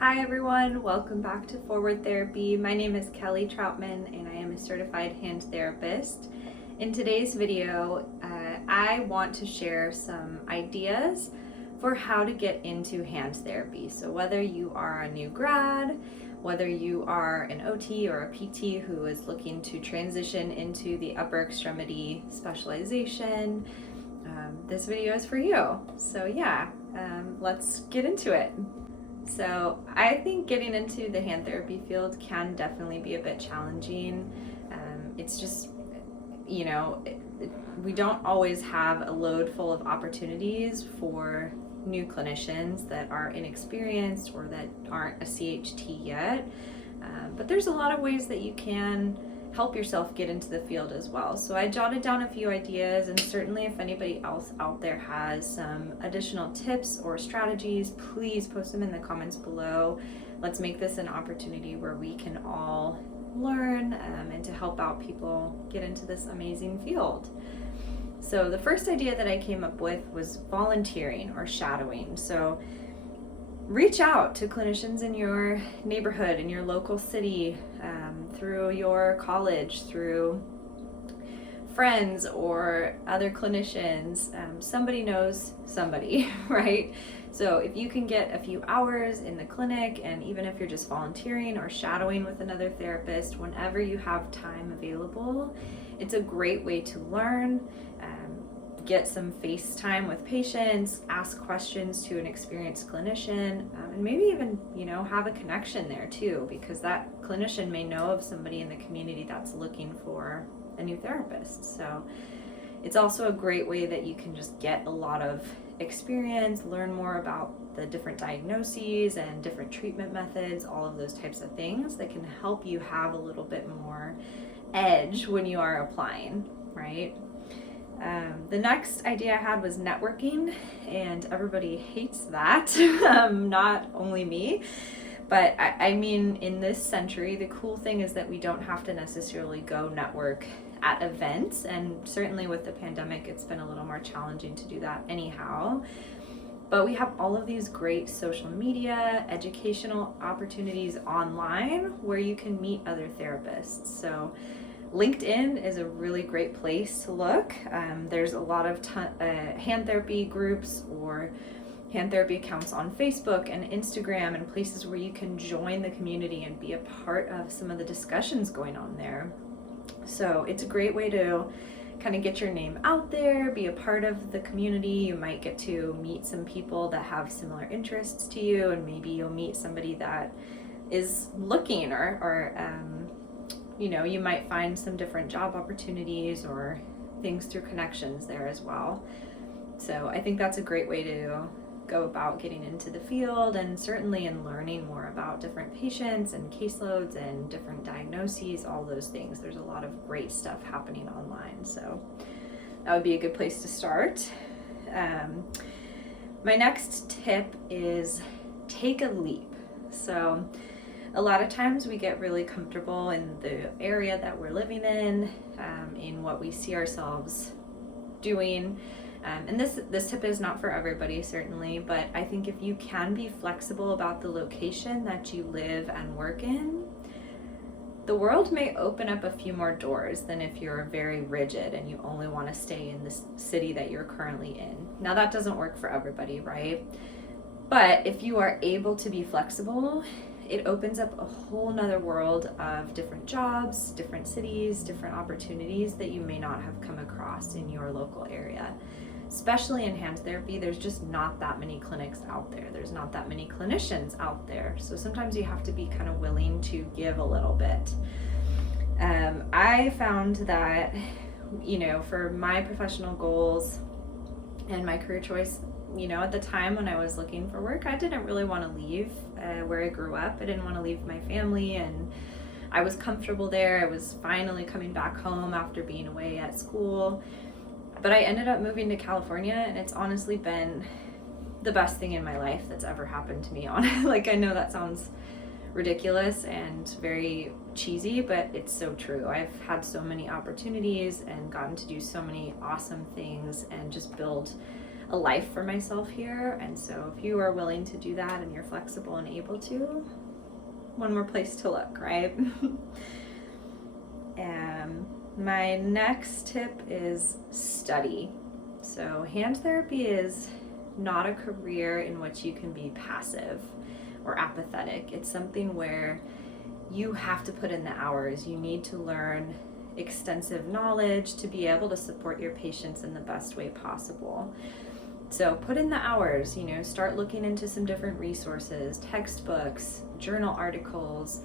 Hi everyone, welcome back to Forward Therapy. My name is Kelly Troutman and I am a certified hand therapist. In today's video, I want to share some ideas for how to get into hand therapy. So whether you are a new grad, whether you are an OT or a PT who is looking to transition into the upper extremity specialization, this video is for you. So yeah, let's get into it. So I think getting into the hand therapy field can definitely be a bit challenging. It's just, we don't always have a load full of opportunities for new clinicians that are inexperienced or that aren't a CHT yet. But there's a lot of ways that you can help yourself get into the field as well. So I jotted down a few ideas, and certainly if anybody else out there has some additional tips or strategies, please post them in the comments below. Let's make this an opportunity where we can all learn and to help out people get into this amazing field. So the first idea that I came up with was volunteering or shadowing. So reach out to clinicians in your neighborhood, in your local city, through your college, through friends or other clinicians. Somebody knows somebody, right? So if you can get a few hours in the clinic, and even if you're just volunteering or shadowing with another therapist, whenever you have time available, it's a great way to learn, get some face time with patients, ask questions to an experienced clinician, and maybe even, have a connection there too, because that clinician may know of somebody in the community that's looking for a new therapist. So it's also a great way that you can just get a lot of experience, learn more about the different diagnoses and different treatment methods, all of those types of things that can help you have a little bit more edge when you are applying, right? The next idea I had was networking, and everybody hates that, not only me, but I mean, in this century, the cool thing is that we don't have to necessarily go network at events, and certainly with the pandemic, it's been a little more challenging to do that anyhow. But we have all of these great social media, educational opportunities online where you can meet other therapists. So LinkedIn is a really great place to look. There's a lot of hand therapy groups or hand therapy accounts on Facebook and Instagram, and places where you can join the community and be a part of some of the discussions going on there. So it's a great way to kind of get your name out there, be a part of the community. You might get to meet some people that have similar interests to you, and maybe you'll meet somebody that is looking or you might find some different job opportunities or things through connections there as well. So I think that's a great way to go about getting into the field, and certainly in learning more about different patients and caseloads and different diagnoses, all those things. There's a lot of great stuff happening online. So that would be a good place to start. My next tip is take a leap. So a lot of times we get really comfortable in the area that we're living in what we see ourselves doing. And this tip is not for everybody, certainly, but I think if you can be flexible about the location that you live and work in, the world may open up a few more doors than if you're very rigid and you only want to stay in the city that you're currently in. Now, that doesn't work for everybody, right? But if you are able to be flexible, it opens up a whole nother world of different jobs, different cities, different opportunities that you may not have come across in your local area. Especially in hand therapy, there's just not that many clinics out there. There's not that many clinicians out there. So sometimes you have to be kind of willing to give a little bit. I found that, for my professional goals and my career choice, at the time when I was looking for work, I didn't really want to leave where I grew up. I didn't want to leave my family, and I was comfortable there. I was finally coming back home after being away at school. But I ended up moving to California, and it's honestly been the best thing in my life that's ever happened to me. I know that sounds ridiculous and very cheesy, but it's so true. I've had so many opportunities and gotten to do so many awesome things and just build a life for myself here. And so if you are willing to do that and you're flexible and able to, one more place to look, right? My next tip is study. So hand therapy is not a career in which you can be passive or apathetic. It's something where you have to put in the hours. You need to learn extensive knowledge to be able to support your patients in the best way possible. So put in the hours, start looking into some different resources, textbooks, journal articles,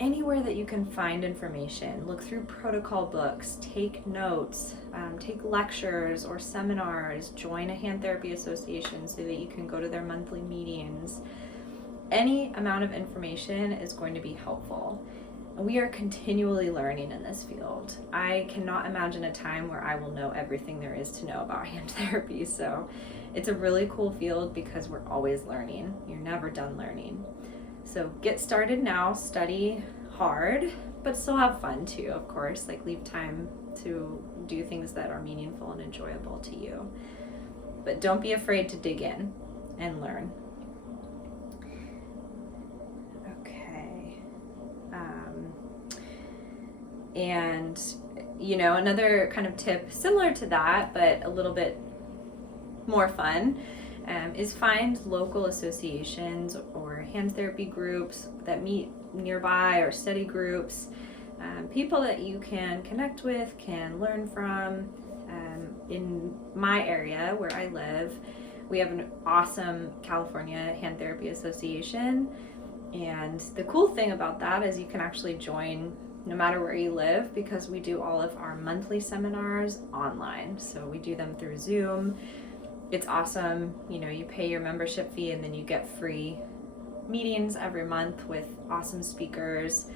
anywhere that you can find information. Look through protocol books, take notes, take lectures or seminars, join a hand therapy association so that you can go to their monthly meetings. Any amount of information is going to be helpful. We are continually learning in this field. I cannot imagine a time where I will know everything there is to know about hand therapy. So it's a really cool field because we're always learning. You're never done learning. So get started now, study hard, but still have fun too, of course. Like leave time to do things that are meaningful and enjoyable to you. But don't be afraid to dig in and learn. And another kind of tip similar to that, but a little bit more fun, is find local associations or hand therapy groups that meet nearby, or study groups, people that you can connect with, can learn from. In my area where I live, we have an awesome California Hand Therapy Association, and the cool thing about that is you can actually join no matter where you live, because we do all of our monthly seminars online. So we do them through Zoom. It's awesome. You pay your membership fee and then you get free meetings every month with awesome speakers,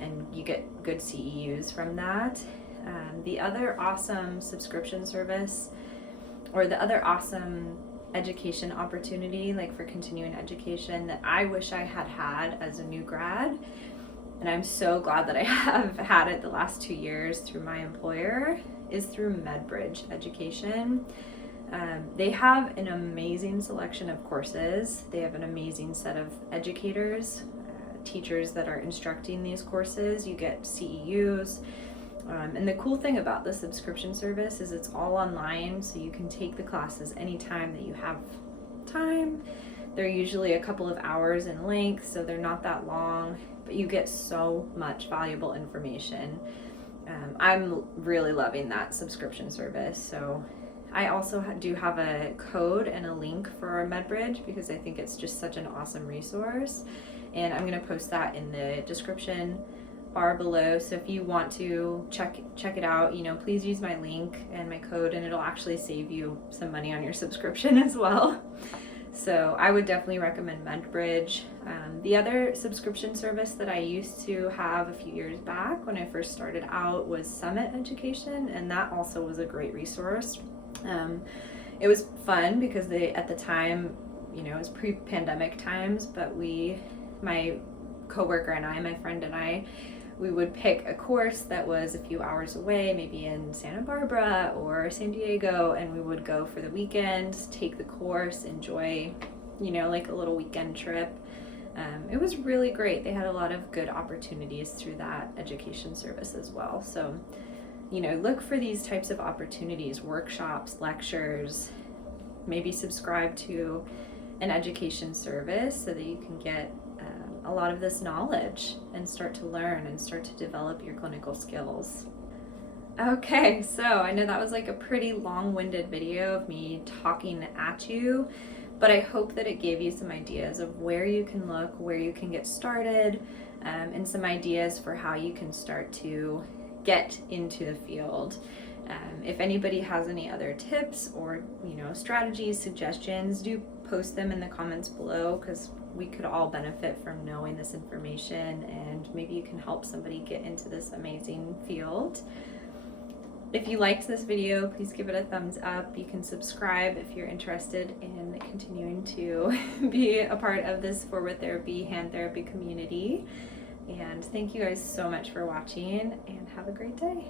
and you get good CEUs from that. The other awesome subscription service, or the other awesome education opportunity, like for continuing education, that I wish I had had as a new grad, and I'm so glad that I have had it the last 2 years through my employer, is through MedBridge Education. They have an amazing selection of courses. They have an amazing set of educators, teachers that are instructing these courses. You get CEUs. And the cool thing about the subscription service is it's all online, so you can take the classes anytime that you have time. They're usually a couple of hours in length, so they're not that long, but you get so much valuable information. I'm really loving that subscription service. So I also do have a code and a link for MedBridge because I think it's just such an awesome resource. And I'm going to post that in the description bar below. So if you want to check it out, please use my link and my code, and it'll actually save you some money on your subscription as well. So I would definitely recommend MedBridge. The other subscription service that I used to have a few years back when I first started out was Summit Education, and that also was a great resource. It was fun because at the time, it was pre-pandemic times, but my coworker and I, my friend and I, we would pick a course that was a few hours away, maybe in Santa Barbara or San Diego, and we would go for the weekend, take the course, enjoy, like a little weekend trip. It was really great. They had a lot of good opportunities through that education service as well. So, look for these types of opportunities, workshops, lectures, maybe subscribe to an education service so that you can get a lot of this knowledge and start to learn and start to develop your clinical skills. Okay, so I know that was like a pretty long-winded video of me talking at you, but I hope that it gave you some ideas of where you can look, where you can get started, and some ideas for how you can start to get into the field. If anybody has any other tips or strategies, suggestions, do post them in the comments below, because we could all benefit from knowing this information, and maybe you can help somebody get into this amazing field. If you liked this video, please give it a thumbs up. You can subscribe if you're interested in continuing to be a part of this forward therapy, hand therapy community. And thank you guys so much for watching, and have a great day.